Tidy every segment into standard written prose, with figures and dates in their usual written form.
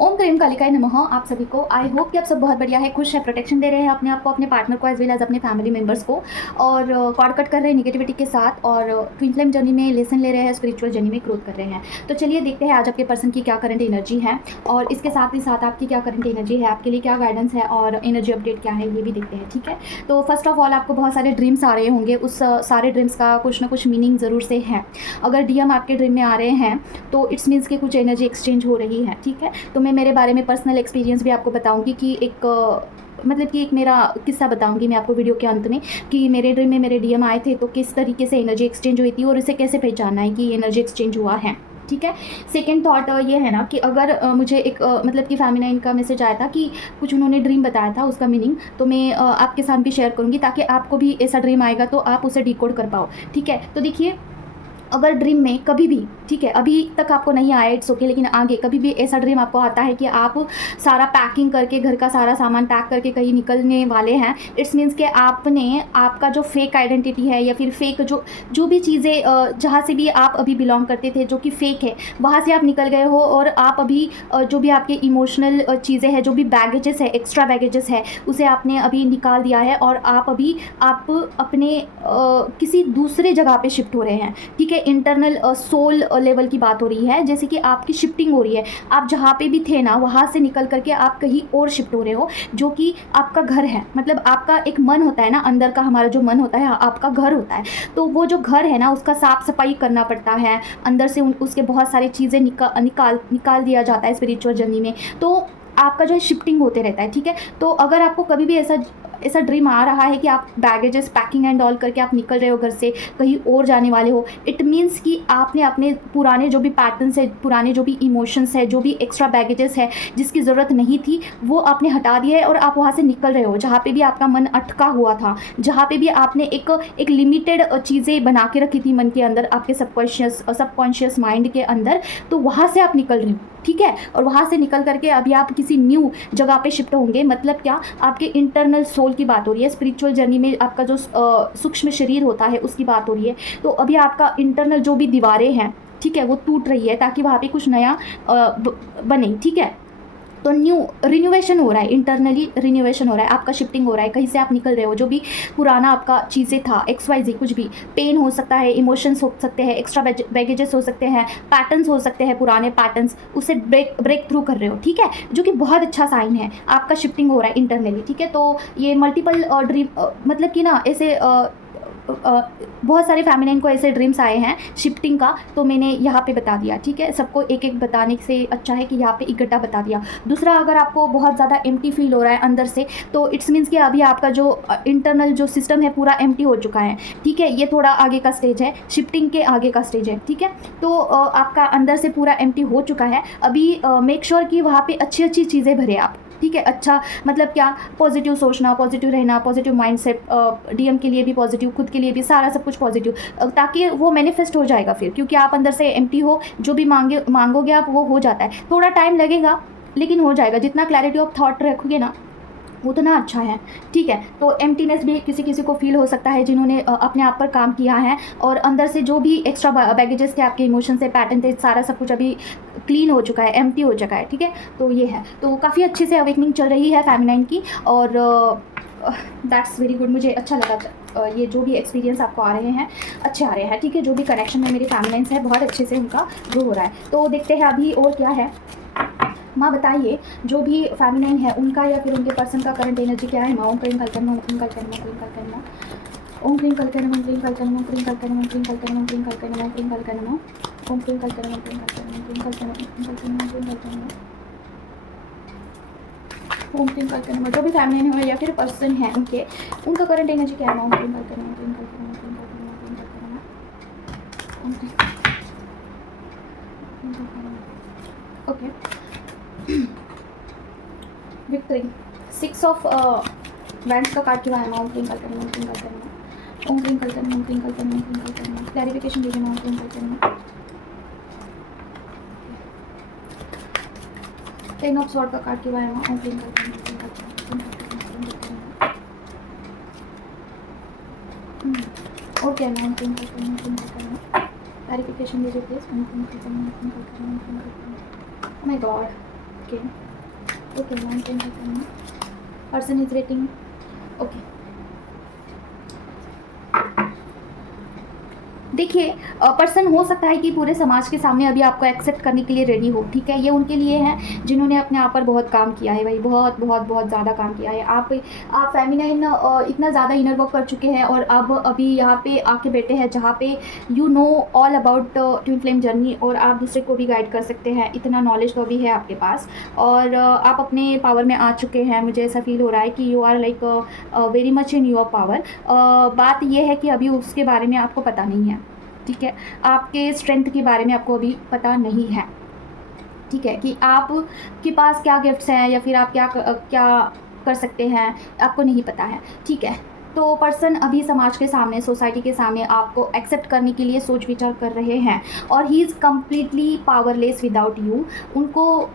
ओम cream कालिकाय नमः। आप सभी को आई होप कि आप सब बहुत बढ़िया है, खुश है, प्रोटेक्शन दे रहे हैं अपने आप को, अपने पार्टनर को एज वेल एज अपने फैमिली मेंबर्स को, और कॉर्ड कट कर रहे हैं निगेटिविटी के साथ, और ट्विन फ्लेम जर्नी में लेसन ले रहे हैं, स्पिरिचुअल जर्नी में ग्रोथ कर रहे हैं। तो चलिए देखते हैं आज आपके पर्सन की क्या करंट एनर्जी है, और इसके साथ ही साथ आपकी क्या करंट एनर्जी है, आपके लिए क्या गाइडेंस है और एनर्जी अपडेट क्या है, ये भी देखते हैं। ठीक है, तो फर्स्ट ऑफ ऑल आपको बहुत सारे ड्रीम्स आ रहे होंगे, उस सारे ड्रीम्स का कुछ ना कुछ मीनिंग ज़रूर से है। अगर डीएम आपके ड्रीम में आ रहे हैं तो इट्स मीन्स कि कुछ एनर्जी एक्सचेंज हो रही है। ठीक है, तो मैं मेरे बारे में पर्सनल एक्सपीरियंस भी आपको बताऊंगी कि मतलब कि एक मेरा किस्सा बताऊंगी मैं आपको वीडियो के अंत में, कि मेरे ड्रीम में मेरे डीएम आए थे तो किस तरीके से एनर्जी एक्सचेंज हुई थी और इसे कैसे पहचानना है कि एनर्जी एक्सचेंज हुआ है। ठीक है, सेकेंड थॉट ये है ना कि अगर मुझे एक मतलब कि फेमिनाइन का मैसेज आया था कि कुछ उन्होंने ड्रीम बताया था, उसका मीनिंग तो मैं आपके साथ भी शेयर करूँगी ताकि आपको भी ऐसा ड्रीम आएगा तो आप उसे डिकोड कर पाओ। ठीक है, तो देखिए, अगर ड्रीम में कभी भी, ठीक है अभी तक आपको नहीं आया इट्स ओके, लेकिन आगे कभी भी ऐसा ड्रीम आपको आता है कि आप सारा पैकिंग करके, घर का सारा सामान पैक करके कहीं निकलने वाले हैं, इट्स मीन्स कि आपने आपका जो फेक आइडेंटिटी है या फिर फेक जो भी चीज़ें जहाँ से भी आप अभी बिलोंग करते थे जो कि फेक है, वहाँ से आप निकल गए हो और आप अभी जो भी आपके इमोशनल चीज़ें हैं, जो भी बैगेजेस है, एक्स्ट्रा बैगेजेस है, उसे आपने अभी निकाल दिया है और आप अपने किसी दूसरे जगह पे शिफ्ट हो रहे हैं। ठीक है, इंटरनल सोल लेवल की बात हो रही है, जैसे कि आपकी शिफ्टिंग हो रही है, आप जहाँ पे भी थे ना वहाँ से निकल करके आप कहीं और शिफ्ट हो रहे हो, जो कि आपका घर है। मतलब आपका एक मन होता है ना, अंदर का हमारा जो मन होता है आपका घर होता है, तो वो जो घर है ना उसका साफ सफाई करना पड़ता है, अंदर से उसके बहुत सारी चीज़ें निकाल दिया जाता है स्पिरिचुअल जर्नी में, तो आपका जो है शिफ्टिंग होते रहता है। ठीक है, तो अगर आपको कभी भी ऐसा ड्रीम आ रहा है कि आप बैगेजेस पैकिंग एंड ऑल करके आप निकल रहे हो घर से, कहीं और जाने वाले हो, इट मीन्स कि आपने अपने पुराने जो भी पैटर्न्स है, पुराने जो भी इमोशंस है, जो भी एक्स्ट्रा बैगेजेस है जिसकी ज़रूरत नहीं थी, वो आपने हटा दिया है और आप वहाँ से निकल रहे हो। जहाँ पे भी आपका मन अटका हुआ था, जहाँ पे भी आपने एक लिमिटेड चीज़ें बना के रखी थी मन के अंदर, आपके सबकॉन्शियस माइंड के अंदर, तो वहाँ से आप निकल रहे हो। ठीक है, और वहाँ से निकल करके अभी आप किसी न्यू जगह पे शिफ्ट होंगे। मतलब क्या, आपके इंटरनल सोल की बात हो रही है, स्पिरिचुअल जर्नी में आपका जो सूक्ष्म शरीर होता है उसकी बात हो रही है। तो अभी आपका इंटरनल जो भी दीवारें हैं, ठीक है, वो टूट रही है ताकि वहाँ पे कुछ नया बने। ठीक है, तो न्यू रिन्यूएशन हो रहा है, इंटरनली रिन्यूएशन हो रहा है, आपका शिफ्टिंग हो रहा है, कहीं से आप निकल रहे हो। जो भी पुराना आपका चीज़ें था, XYZ कुछ भी, पेन हो सकता है, इमोशंस हो सकते हैं, एक्स्ट्रा बैगेजेस हो सकते हैं, पैटर्न्स हो सकते हैं, पुराने पैटर्न्स, उसे ब्रेक थ्रू कर रहे हो। ठीक है, जो कि बहुत अच्छा साइन है, आपका शिफ्टिंग हो रहा है इंटरनली। ठीक है, तो ये मल्टीपल ड्रीम, मतलब कि ना ऐसे बहुत सारे फेमिनिन को ऐसे ड्रीम्स आए हैं शिफ्टिंग का, तो मैंने यहाँ पे बता दिया। ठीक है, सबको एक एक बताने से अच्छा है कि यहाँ पे इकट्ठा बता दिया। दूसरा, अगर आपको बहुत ज़्यादा एम्प्टी फील हो रहा है अंदर से, तो इट्स मीन्स कि अभी आपका जो इंटरनल जो सिस्टम है पूरा एम्प्टी हो चुका है। ठीक है, ये थोड़ा आगे का स्टेज है, शिफ्टिंग के आगे का स्टेज है। ठीक है, तो आपका अंदर से पूरा एम्प्टी हो चुका है। अभी मेक श्योर कि वहाँ पर अच्छी अच्छी चीज़ें भरे आप। ठीक है, अच्छा मतलब क्या, पॉजिटिव सोचना, पॉजिटिव रहना, पॉजिटिव माइंडसेट, डीएम के लिए भी पॉजिटिव, खुद के लिए भी, सारा सब कुछ पॉजिटिव, ताकि वो मैनिफेस्ट हो जाएगा फिर, क्योंकि आप अंदर से एम्प्टी हो, जो भी मांगोगे आप वो हो जाता है। थोड़ा टाइम लगेगा लेकिन हो जाएगा, जितना क्लैरिटी ऑफ थॉट रखोगे ना उतना अच्छा है। ठीक है, तो एम्प्टीनेस भी किसी किसी को फील हो सकता है जिन्होंने अपने आप पर काम किया है, और अंदर से जो भी एक्स्ट्रा बैगेजेस थे, आपके इमोशन से, पैटर्न थे, सारा सब कुछ अभी क्लीन हो चुका है, एम्प्टी हो चुका है। ठीक है, तो ये है, तो काफ़ी अच्छे से अवेकनिंग चल रही है फेमिनाइन की, और दैट्स वेरी गुड। मुझे अच्छा लगा ये जो भी एक्सपीरियंस आपको आ रहे हैं अच्छे आ रहे हैं। ठीक है, जो भी कनेक्शन में मेरी फेमिनाइंस है बहुत अच्छे से उनका ग्रो हो रहा है। तो देखते हैं अभी और क्या है। माँ बताइए, जो भी फेमिनाइन है उनका या फिर उनके पर्सन का करंट एनर्जी क्या है। माँ ओम क्रीम कलकर्मा, ओम क्रीम कलकर्मा, ओम क्रीम कलकर्मा, ओम क्रीम कलकर्मा, ओम क्रीम कलकर्मा, ओम क्रीम कलकर्मा, ओम क्रीम कलकर्मा, ओम क्रीम कलकर्मा, ओम क्रीम कलकर्मा, ओम क्रीम कलकर्मा, ओम क्रीम कलकर्मा, ओम क्रीम कलकर्मा, ओम क्रीम कलकर्मा, ओम क्रीम कलकर्मा। जो भी फेमिनाइन है या फिर पर्सन है उनका करंट एनर्जी क्या है। ओम क्रीम कलकर्मा, ओम क्रीम कलकर्मा, ओम क्रीम कलकर्मा, ओम क्रीम कलकर्मा, ओम क्रीम। ओके, विक्ट्री, 6 ऑफ वैंड्स का कार्ड क्यों आया। ओम क्रीम कलकर्मा, ओम क्रीम कलकर्मा, ओम क्रीम कलकर्मा, ओम क्रीम कलकर्मा, ओम क्रीम कलकर्मा। क्लैरिफिकेशन दीजिए ओम क्रीम कलकर्मा। 10 ऑफ स्वॉर्ड का कार्ड क्यों आया। ओम क्रीम कलकर्मा, ओम क्रीम कलकर्मा, ओम क्रीम कलकर्मा, और क्या है। ओम क्रीम कलकर्मा, ओम क्रीम कलकर्मा। क्लैरिफिकेशन दीजिए प्लीज। ओम क्रीम कलकर्मा, ओम क्रीम कलकर्मा, ओम क्रीम कलकर्मा। Oh my god, okay okay ma'am, person is rating okay. देखिए पर्सन हो सकता है कि पूरे समाज के सामने अभी आपको एक्सेप्ट करने के लिए रेडी हो, ठीक है। ये उनके लिए हैं जिन्होंने अपने आप पर बहुत काम किया है भाई, बहुत बहुत बहुत ज़्यादा काम किया है। आप फेमिनाइन इतना ज़्यादा इनर वर्क कर चुके हैं और अब अभी यहाँ पे आके बैठे हैं जहाँ पे you know all about twin flame journey, और आप दूसरे को भी गाइड कर सकते हैं। इतना नॉलेज तो अभी है आपके पास और आप अपने पावर में आ चुके हैं। मुझे ऐसा फील हो रहा है कि you are like very much in your power. बात यह है कि अभी उसके बारे में आपको पता नहीं है, ठीक है। आपके स्ट्रेंथ के बारे में आपको अभी पता नहीं है, ठीक है, कि आपके पास क्या गिफ्ट्स हैं या फिर आप क्या कर सकते हैं, आपको नहीं पता है, ठीक है। तो पर्सन अभी समाज के सामने, सोसाइटी के सामने आपको एक्सेप्ट करने के लिए सोच विचार कर रहे हैं और he is completely powerless without you. उनको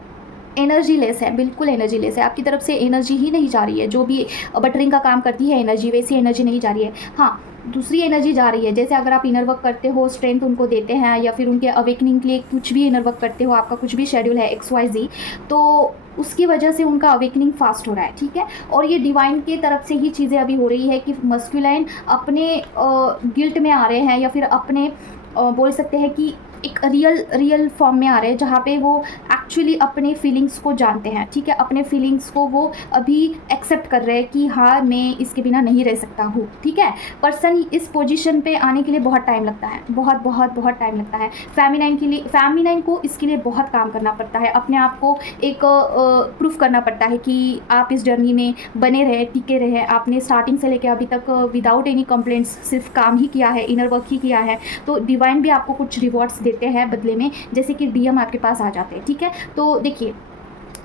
एनर्जी लेस है, बिल्कुल एनर्जी लेस है। आपकी तरफ से एनर्जी ही नहीं जा रही है। जो भी बटरिंग का काम करती है एनर्जी, वैसी एनर्जी नहीं जा रही है। हाँ, दूसरी एनर्जी जा रही है। जैसे अगर आप इनर वर्क करते हो, स्ट्रेंथ उनको देते हैं या फिर उनके अवेकनिंग के लिए कुछ भी इनर वर्क करते हो, आपका कुछ भी शेड्यूल है XYZ, तो उसकी वजह से उनका अवेकनिंग फास्ट हो रहा है, ठीक है। और ये डिवाइन की तरफ से ही चीज़ें अभी हो रही है कि मस्कुलाइन अपने गिल्ट में आ रहे हैं या फिर अपने बोल सकते हैं कि एक रियल फॉर्म में आ रहे हैं जहाँ पे वो एक्चुअली अपने फीलिंग्स को जानते हैं, ठीक है। अपने फीलिंग्स को वो अभी एक्सेप्ट कर रहे हैं कि हाँ मैं इसके बिना नहीं रह सकता हूँ, ठीक है। पर्सन इस पोजीशन पे आने के लिए बहुत टाइम लगता है, बहुत बहुत बहुत टाइम लगता है। फेमिनाइन को इसके लिए बहुत काम करना पड़ता है, अपने आप को एक प्रूफ करना पड़ता है कि आप इस जर्नी में बने रहे, टिके रहे। आपने स्टार्टिंग से लेकर अभी तक विदाउट एनी कंप्लेंट्स सिर्फ काम ही किया है, इनर वर्क ही किया है, तो डिवाइन भी आपको कुछ रिवॉर्ड्स देते हैं बदले में, जैसे कि DM आपके पास आ जाते हैं, ठीक है। तो देखिए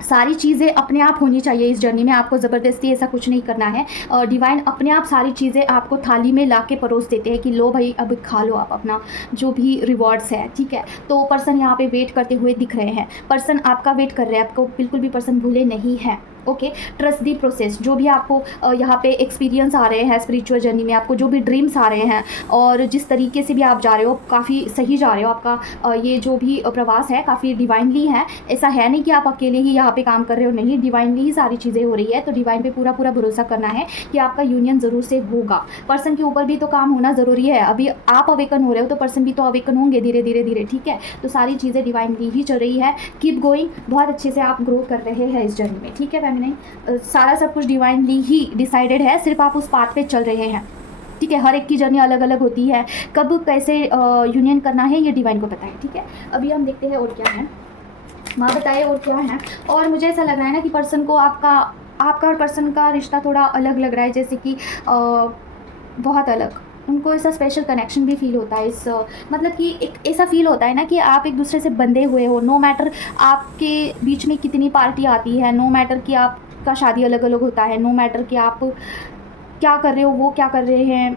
सारी चीज़ें अपने आप होनी चाहिए इस जर्नी में, आपको ज़बरदस्ती ऐसा कुछ नहीं करना है। डिवाइन अपने आप सारी चीज़ें आपको थाली में ला के परोस देते हैं कि लो भाई अब खा लो आप अपना जो भी रिवॉर्ड्स है, ठीक है। तो पर्सन यहाँ पे वेट करते हुए दिख रहे हैं, पर्सन आपका वेट कर रहे हैं, आपको बिल्कुल भी पर्सन भूले नहीं है, ओके। Trust the process. जो भी आपको यहाँ पे एक्सपीरियंस आ रहे हैं स्पिरिचुअल जर्नी में, आपको जो भी ड्रीम्स आ रहे हैं और जिस तरीके से भी आप जा रहे हो काफ़ी सही जा रहे हो। आपका ये जो भी प्रवास है काफ़ी डिवाइनली है। ऐसा है नहीं कि आप अकेले ही यहाँ पे काम कर रहे हो, नहीं, डिवाइनली ही सारी चीज़ें हो रही है। तो डिवाइन पे पूरा पूरा भरोसा करना है कि आपका यूनियन ज़रूर से होगा। पर्सन के ऊपर भी तो काम होना ज़रूरी है। अभी आप अवेकन हो रहे हो तो पर्सन भी तो अवेकन होंगे धीरे धीरे धीरे, ठीक है। तो सारी चीज़ें डिवाइनली ही चल रही है। कीप गोइंग, बहुत अच्छे से आप ग्रो कर रहे हैं इस जर्नी में, ठीक है फैमिली। सारा सब कुछ डिवाइनली ही डिसाइडेड है, सिर्फ आप उस पाथ पे चल रहे हैं, ठीक है। हर एक की जर्नी अलग अलग होती है, कब कैसे यूनियन करना है ये डिवाइन को पता है, ठीक है। अभी हम देखते हैं और क्या है, माँ बताइए और क्या है। और मुझे ऐसा लग रहा है ना कि पर्सन को आपका और पर्सन का रिश्ता थोड़ा अलग लग रहा है, जैसे कि बहुत अलग। उनको ऐसा स्पेशल कनेक्शन भी फील होता है, इस मतलब कि एक ऐसा फील होता है ना कि आप एक दूसरे से बंधे हुए हो। नो मैटर आपके बीच में कितनी पार्टी आती है, नो मैटर कि आपका शादी अलग अलग होता है, नो मैटर कि आप क्या कर रहे हो, वो क्या कर रहे हैं,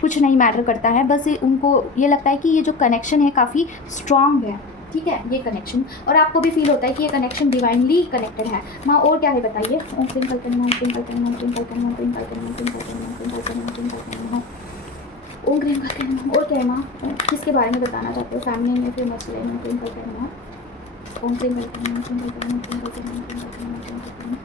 कुछ नहीं मैटर करता है। बस उनको ये लगता है कि ये जो कनेक्शन है काफ़ी स्ट्रांग है, ठीक है, ये कनेक्शन। और आपको भी फील होता है कि ये कनेक्शन डिवाइनली कनेक्टेड है। माँ और क्या है बताइए। ओम ट्विंकल करना, ओम ट्विंकल करना, ओम ट्विंकल करना, ओम ट्विंकल करना, ओम ट्विंकल करना, ओम ट्विंकल करना, ओम ट्विंकल करना, ओम ट्विंकल करना। और क्या है माँ, किसके बारे में बताना चाहते हो, फैमिली में फिर मसले में। ट्विंकल करना, ओम ट्विंकल करना, ओम ट्विंकल करना, ओम ट्विंकल करना, ओम ट्विंकल करना, ओम ट्विंकल करना,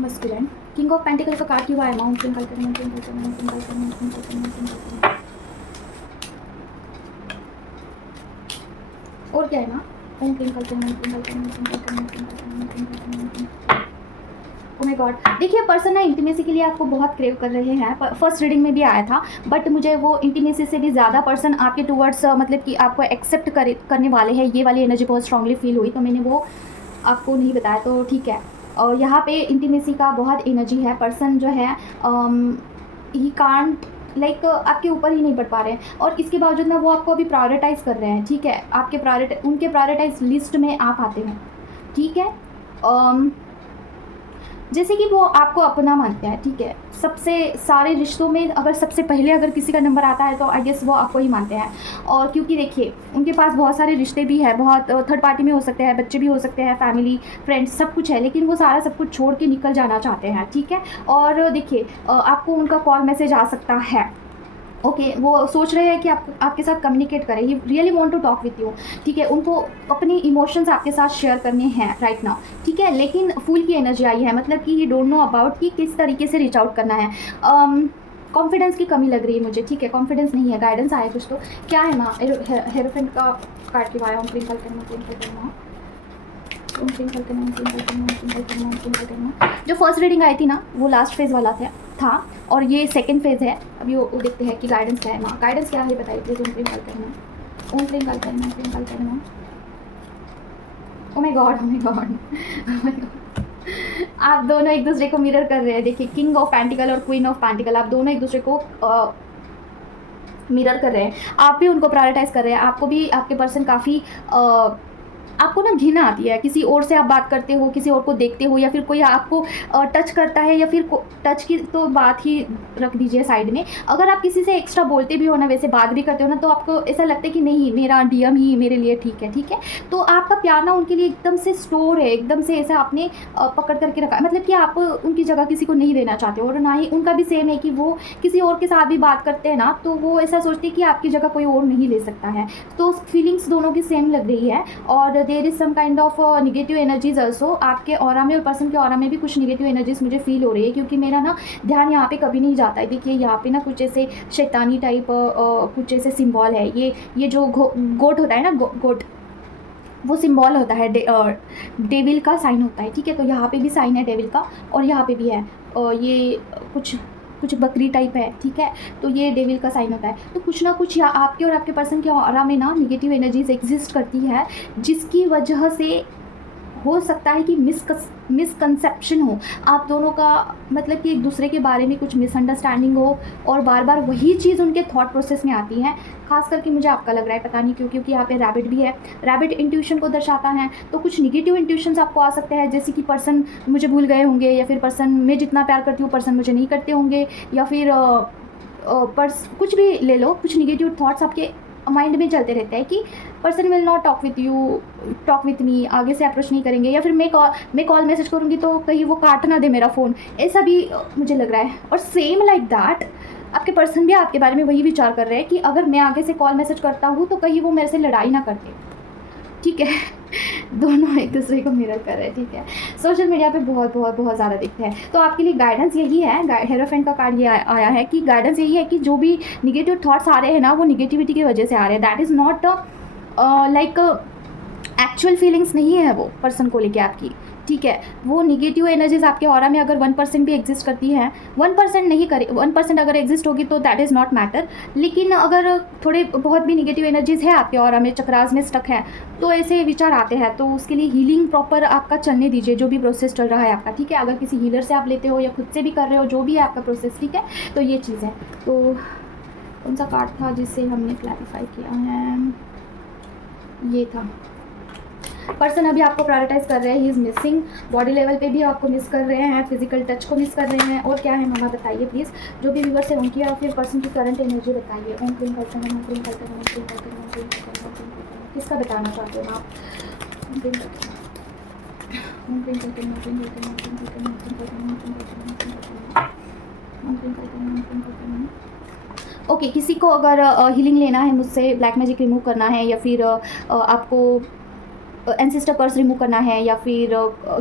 मस्कुलिन। किंग ऑफ पेंटिकल का कार्ड क्यों आया माँ। ट्विंकल करना, ट्विंकल करना, ट्विंकल करना, ट्विंकल करना, ट्विंकल करना। और क्या है माँ। ओम ट्विंकल करना, ट्विंकल करना, ट्विंकल करना, ट्विंकल करना, ट्विंकल करना। ओह माय गॉड। देखिए पर्सन ना इंटीमेसी के लिए आपको बहुत क्रेव कर रहे हैं। फर्स्ट रीडिंग में भी आया था, बट मुझे वो इंटीमेसी से भी ज़्यादा पर्सन आपके टूवर्ड्स मतलब कि आपको एक्सेप्ट करने वाले हैं। ये वाली एनर्जी बहुत स्ट्रांगली फील हुई, तो मैंने वो आपको नहीं बताया, तो ठीक है। और यहाँ पे इंटीमेसी का बहुत एनर्जी है। पर्सन जो है ही कांट लाइक आपके ऊपर ही नहीं बढ़ पा रहे हैं, और इसके बावजूद ना वो आपको अभी प्रायोरिटाइज़ कर रहे हैं, ठीक है। आपके उनके प्रायोरिटाइज लिस्ट में आप आते हैं, ठीक है। जैसे कि वो आपको अपना मानते हैं, ठीक है। सबसे सारे रिश्तों में अगर सबसे पहले अगर किसी का नंबर आता है तो आई गेस वो आपको ही मानते हैं। और क्योंकि देखिए उनके पास बहुत सारे रिश्ते भी हैं, बहुत थर्ड पार्टी में हो सकते हैं, बच्चे भी हो सकते हैं, फैमिली फ्रेंड्स सब कुछ है, लेकिन वो सारा सब कुछ छोड़ के निकल जाना चाहते हैं, ठीक है। और देखिए आपको उनका कॉल मैसेज आ सकता है, ओके वो सोच रहे हैं कि आपके साथ कम्युनिकेट करें, he really want to talk with you, ठीक है, उनको अपनी इमोशंस आपके साथ शेयर करने हैं राइट नाउ, ठीक है, लेकिन फूल की एनर्जी आई है, मतलब कि ही डोंट नो अबाउट कि किस तरीके से रीच आउट करना है। कॉन्फिडेंस की कमी लग रही है मुझे, ठीक है, कॉन्फिडेंस नहीं है, गाइडेंस आया कुछ तो क्या है माँ, हेरोफेंट का कार्ड की वाया ट्विंकल करना ट्विंकल करना ट्विंकल करना ट्विंकल करना ट्विंकल करना ट्विंकल करना। जो फर्स्ट रीडिंग आई थी ना वो लास्ट फेज़ वाला था और ये सेकंड फेज़ है। अभी वो देखते हैं कि गाइडेंस क्या है माँ, गाइडेंस क्या है बताइए प्लीज़। ओम ट्विंकल करना, ओम ट्विंकल करना, ट्विंकल करना। Oh my God, oh my God, oh my God, आप दोनों एक दूसरे को मिरर कर रहे हैं। देखिए किंग ऑफ पेंटिकल और क्वीन ऑफ पेंटिकल, आप दोनों एक दूसरे को मिरर कर रहे हैं। आप भी उनको प्रायोरिटाइज कर रहे हैं, आपको भी आपके पर्सन काफ़ी आपको ना घिन आती है, किसी और से आप बात करते हो, किसी और को देखते हो, या फिर कोई आपको टच करता है, या फिर टच की तो बात ही रख दीजिए साइड में, अगर आप किसी से एक्स्ट्रा बोलते भी हो ना, वैसे बात भी करते हो ना, तो आपको ऐसा लगता है कि नहीं मेरा डीएम ही मेरे लिए ठीक है, ठीक है। तो आपका प्यार ना उनके लिए एकदम से स्टोर है, एकदम से ऐसा आपने पकड़ करके रखा है, मतलब कि आप उनकी जगह किसी को नहीं देना चाहते हो, और ना ही उनका भी सेम है कि वो किसी और के साथ भी बात करते हैं ना, तो वो ऐसा सोचते हैं कि आपकी जगह कोई और नहीं ले सकता है। तो फीलिंग्स दोनों की सेम लग रही है, और there is some kind of negative energies also आपके ऑरा में, और पर्सन के ऑरा में भी कुछ निगेटिव एनर्जीज मुझे फील हो रही है, क्योंकि मेरा ना ध्यान यहाँ पे कभी नहीं जाता है। देखिए यहाँ पे ना कुछ ऐसे शैतानी टाइप कुछ ऐसे सिंबल है, ये जो गोट होता है ना, गोट वो सिंबल होता है, डेविल का साइन होता है, ठीक है। तो यहाँ पे भी साइन है डेविल का, और यहाँ पे भी है, ये कुछ बकरी टाइप है, ठीक है। तो ये डेविल का साइन होता है। तो कुछ ना कुछ या आपके और आपके पर्सन के ऑरा में ना निगेटिव एनर्जीज एग्जिस्ट करती है, जिसकी वजह से हो सकता है कि मिसकंसेप्शन हो आप दोनों का, मतलब कि एक दूसरे के बारे में कुछ मिसअंडरस्टैंडिंग हो, और बार बार वही चीज़ उनके थॉट प्रोसेस में आती है। खास करके मुझे आपका लग रहा है, पता नहीं क्यों, क्योंकि यहाँ पे रैबिट भी है, रैबिट इंट्यूशन को दर्शाता है। तो कुछ निगेटिव इंट्यूशंस आपको आ सकते हैं, जैसे कि पर्सन मुझे भूल गए होंगे, या फिर पर्सन मैं जितना प्यार करती हूँ पर्सन मुझे नहीं करते होंगे, या फिर कुछ भी ले लो, कुछ निगेटिव थॉट्स आपके माइंड में चलते रहते हैं कि person will not talk with me, आगे से अप्रोच नहीं करेंगे, या फिर मैं कॉल मैसेज करूँगी तो कहीं वो काट ना दे मेरा फ़ोन, ऐसा भी मुझे लग रहा है। और सेम लाइक दैट आपके पर्सन भी आपके बारे में वही विचार कर रहे हैं कि अगर मैं आगे से कॉल मैसेज करता हूँ तो कहीं वो मेरे से लड़ाई ना करते, ठीक है। दोनों एक दूसरे को मिरर कर रहे हैं, ठीक है। सोशल मीडिया पे बहुत बहुत बहुत ज़्यादा दिखते हैं। तो आपके लिए गाइडेंस यही है, हेरोफेंट का कार्ड ये आया है कि गाइडेंस यही है कि जो भी निगेटिव थॉट्स आ रहे हैं ना, वो निगेटिविटी की वजह से आ रहे हैं। That is not like actual feelings नहीं है वो पर्सन को लेके आपकी, ठीक है। वो निगेटिव एनर्जीज आपके ऑरा में अगर 1% भी एग्जिस्ट करती हैं, 1% नहीं करे, 1% अगर एग्जिस्ट होगी तो दैट इज़ नॉट मैटर, लेकिन अगर थोड़े बहुत भी निगेटिव एनर्जीज है आपके ऑरा में, चक्रास में स्टक है, तो ऐसे विचार आते हैं। तो उसके लिए हीलिंग प्रॉपर आपका चलने दीजिए, जो भी प्रोसेस चल रहा है आपका, ठीक है। अगर किसी हीलर से आप लेते हो या खुद से भी कर रहे हो, जो भी है आपका प्रोसेस, ठीक है। तो ये चीज़ है। तो कौन सा कार्ड था जिससे हमने क्लैरिफाई किया है, ये था। पर्सन अभी आपको प्रायोरिटाइज कर रहे हैं, he is missing, body level पे भी आपको मिस कर रहे हैं, फिजिकल टच को मिस कर रहे हैं, और क्या है मामा बताइए प्लीज़। जो भी व्यूअर्स है उनकी या फिर पर्सन की करंट एनर्जी बताइए। ओम क्लीन करते हैं, ओम क्लीन करते हैं, ओम क्लीन करते हैं, ओम क्लीन करते हैं, ओम क्लीन करते हैं। किसका बताना चाहते हो आप? ओम क्लीन करते हैं, ओम क्लीन करते हैं, ओम क्लीन करते हैं, ओम क्लीन करते हैं, ओम क्लीन करते हैं, ओम क्लीन करते हैं, ओम क्लीन करते हैं, ओम क्लीन करते हैं, ओम क्लीन करते हैं। ओके, किसी को अगर हीलिंग लेना है मुझसे, ब्लैक मैजिक रिमूव करना है, या फिर आपको एंसेस्टर कर्स रिमूव करना है, या फिर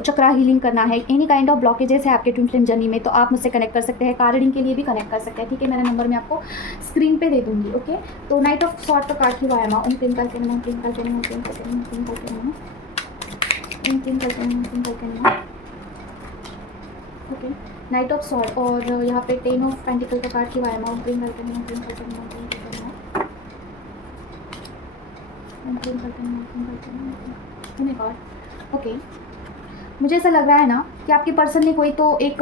चक्रा हीलिंग करना है, एनी काइंड ऑफ ब्लॉकेजेस है आपके ट्विन फ्लेम जर्नी में, तो आप मुझसे कनेक्ट कर सकते हैं। कार रीडिंग के लिए भी कनेक्ट कर सकते हैं, ठीक है। मेरा नंबर मैं आपको स्क्रीन पे दे दूँगी, ओके। तो नाइट ऑफ सॉर्ट का कार्ड की वाया ओम क्लीन करते हैं, ओम क्लीन करते हैं, ओम क्लीन करते हैं, ओम क्लीन करते हैं, ओम क्लीन करते हैं, ओम क्लीन करते हैं, ओके। नाइट ऑफ सॉर्ट, और यहाँ पे 10 ऑफ पेंटिकल का कार्ड की वाया ओम क्लीन करते हैं, ओम क्लीन करते हैं, ओम क्लीन करते हैं, ओम क्लीन करते हैं, ओम क्लीन करते हैं। ओह माय गॉड, ओके। मुझे ऐसा लग रहा है ना कि आपके पर्सन ने कोई तो एक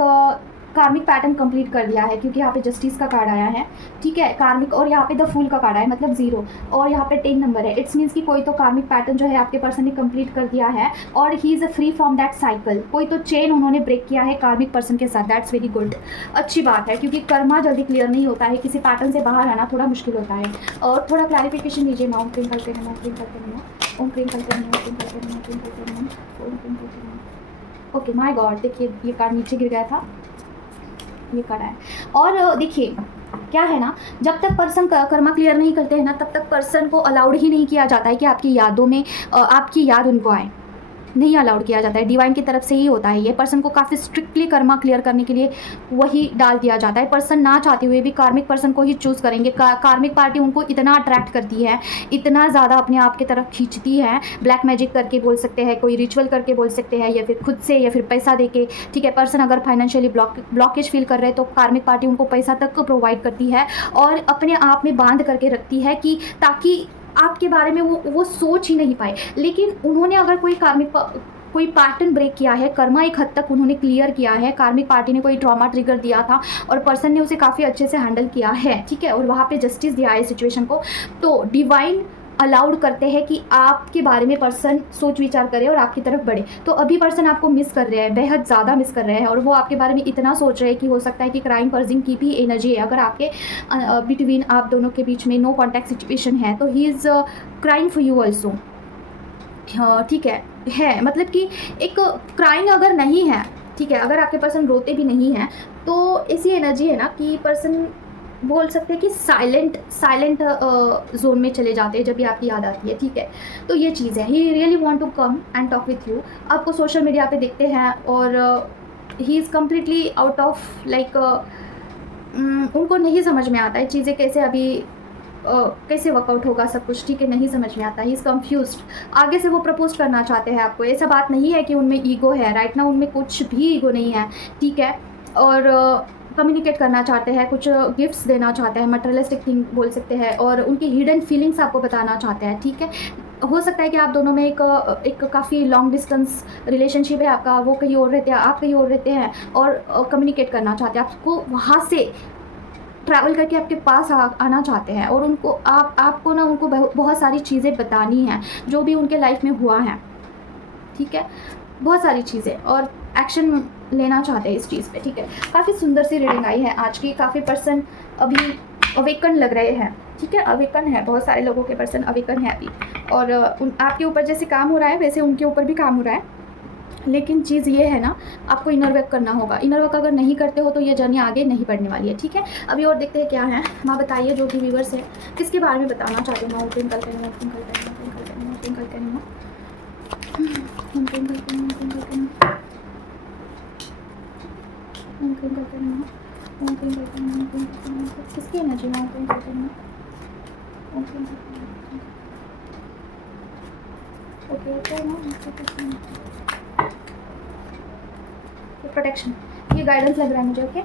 कार्मिक पैटर्न कंप्लीट कर दिया है, क्योंकि यहाँ पे जस्टिस का कार्ड आया है, ठीक है, कार्मिक, और यहाँ पे द फूल का कार्ड आया है, मतलब 0, और यहाँ पे 10 नंबर है। इट्स मीन्स कि कोई तो कार्मिक पैटर्न जो है आपके पर्सन ने कंप्लीट कर दिया है, और he is free from that cycle. कोई तो चेन उन्होंने ब्रेक किया है कार्मिक पर्सन के साथ। दैट्स वेरी गुड, अच्छी बात है, क्योंकि कर्मा जल्दी क्लियर नहीं होता है, किसी पैटर्न से बाहर आना थोड़ा मुश्किल होता है। और थोड़ा क्लैरिफिकेशन दीजिए। ओम क्लीन करते हैं, ओम क्लीन करते हैं, ओम क्लीन करते हैं, ओम क्लीन करते हैं, ओम क्लीन करते हैं, ओम क्लीन करते हैं। ओके माय गॉड, देखिए ये कार्ड नीचे गिर गया था, ये कार्ड है। और देखिए क्या है ना, जब तक पर्सन कर्मा क्लियर नहीं करते हैं ना, तब तक पर्सन को अलाउड ही नहीं किया जाता है कि आपकी यादों में आपकी याद उनको आए, नहीं अलाउड किया जाता है। डिवाइन की तरफ से ही होता है ये। पर्सन को काफ़ी स्ट्रिक्टली कर्मा क्लियर करने के लिए वही डाल दिया जाता है। पर्सन ना चाहते हुए भी कार्मिक पर्सन को ही चूज़ करेंगे। कार्मिक पार्टी उनको इतना अट्रैक्ट करती है, इतना ज़्यादा अपने आप की तरफ खींचती है, ब्लैक मैजिक करके बोल सकते हैं, कोई रिचुअल करके बोल सकते हैं, या फिर खुद से, या फिर पैसा देके। ठीक है, पर्सन अगर फाइनेंशियली ब्लॉकेज फील कर रहे हैं तो कार्मिक पार्टी उनको पैसा तक प्रोवाइड करती है और अपने आप में बांध करके रखती है कि ताकि आपके बारे में वो सोच ही नहीं पाए। लेकिन उन्होंने अगर कोई पैटर्न ब्रेक किया है, कर्मा एक हद तक उन्होंने क्लियर किया है, कार्मिक पार्टी ने कोई ट्रॉमा ट्रिगर दिया था और पर्सन ने उसे काफ़ी अच्छे से हैंडल किया है, ठीक है, और वहाँ पे जस्टिस दिया है सिचुएशन को, तो डिवाइन अलाउड करते हैं कि आपके बारे में पर्सन सोच विचार करे और आपकी तरफ बढ़े। तो अभी पर्सन आपको मिस कर रहे हैं, बेहद ज़्यादा मिस कर रहे हैं, और वो आपके बारे में इतना सोच रहे हैं कि हो सकता है कि क्राइम पर्सन की भी एनर्जी है। अगर आपके बिटवीन आप दोनों के बीच में नो कॉन्टैक्ट सिचुएशन है तो he is crime for you also. ठीक है मतलब कि एक क्राइंग अगर नहीं है, ठीक है, अगर आपके पर्सन रोते भी नहीं हैं तो ऐसी एनर्जी है ना कि पर्सन बोल सकते हैं कि साइलेंट जोन में चले जाते हैं जब भी आपकी याद आती है, ठीक है। तो ये चीज़ है, he really want to come and talk with you. आपको सोशल मीडिया पे देखते हैं और he is completely out of like, उनको नहीं समझ में आता है चीज़ें कैसे अभी कैसे वर्कआउट होगा सब कुछ, ठीक है, नहीं समझ में आता, ही इज़ कन्फ्यूज्ड। आगे से वो प्रपोज करना चाहते हैं आपको। ऐसा बात नहीं है कि उनमें ईगो है, राइट ना, उनमें कुछ भी ईगो नहीं है, ठीक है। और कम्युनिकेट करना चाहते हैं, कुछ गिफ्ट्स देना चाहते हैं, मटेरियलिस्टिक थिंग बोल सकते हैं, और उनकी हिडन फीलिंग्स आपको बताना चाहते हैं, ठीक है। हो सकता है कि आप दोनों में एक काफ़ी लॉन्ग डिस्टेंस रिलेशनशिप है आपका, वो कहीं और रहते हैं, आप कहीं और रहते हैं, और कम्युनिकेट करना चाहते हैं, आपको वहाँ से ट्रैवल करके आपके पास आना चाहते हैं, और उनको आपको ना उनको बहुत सारी चीज़ें बतानी हैं जो भी उनके लाइफ में हुआ है, ठीक है, बहुत सारी चीज़ें, और एक्शन लेना चाहते हैं इस चीज़ पे, ठीक है। काफ़ी सुंदर सी रीडिंग आई है आज की। काफ़ी पर्सन अभी अवेकन लग रहे हैं, ठीक है, अवेकन है, बहुत सारे लोगों के पर्सन अवेकन है अभी, और आपके ऊपर जैसे काम हो रहा है वैसे उनके ऊपर भी काम हो रहा है। लेकिन चीज़ ये है ना, आपको इनर वर्क करना होगा। इनर वर्क अगर नहीं करते हो तो ये जर्नी आगे नहीं बढ़ने वाली है, ठीक है। अभी और देखते हैं क्या है। माँ बताइए, जो भी व्यूअर्स है किसके बारे में बताना चाहते हो। ट्विंकल करेंगे, ट्विंकल करेंगे, ट्विंकल करेंगे, ट्विंकल करेंगे, ट्विंकल करेंगे, ट्विंकल करेंगे, ट्विंकल करेंगे, ट्विंकल करेंगे, किसकी एनर्जी में ट्विंकल करेंगे, ओके ओके ना, प्रोटेक्शन, ये गाइडेंस लग रहा है मुझे, ओके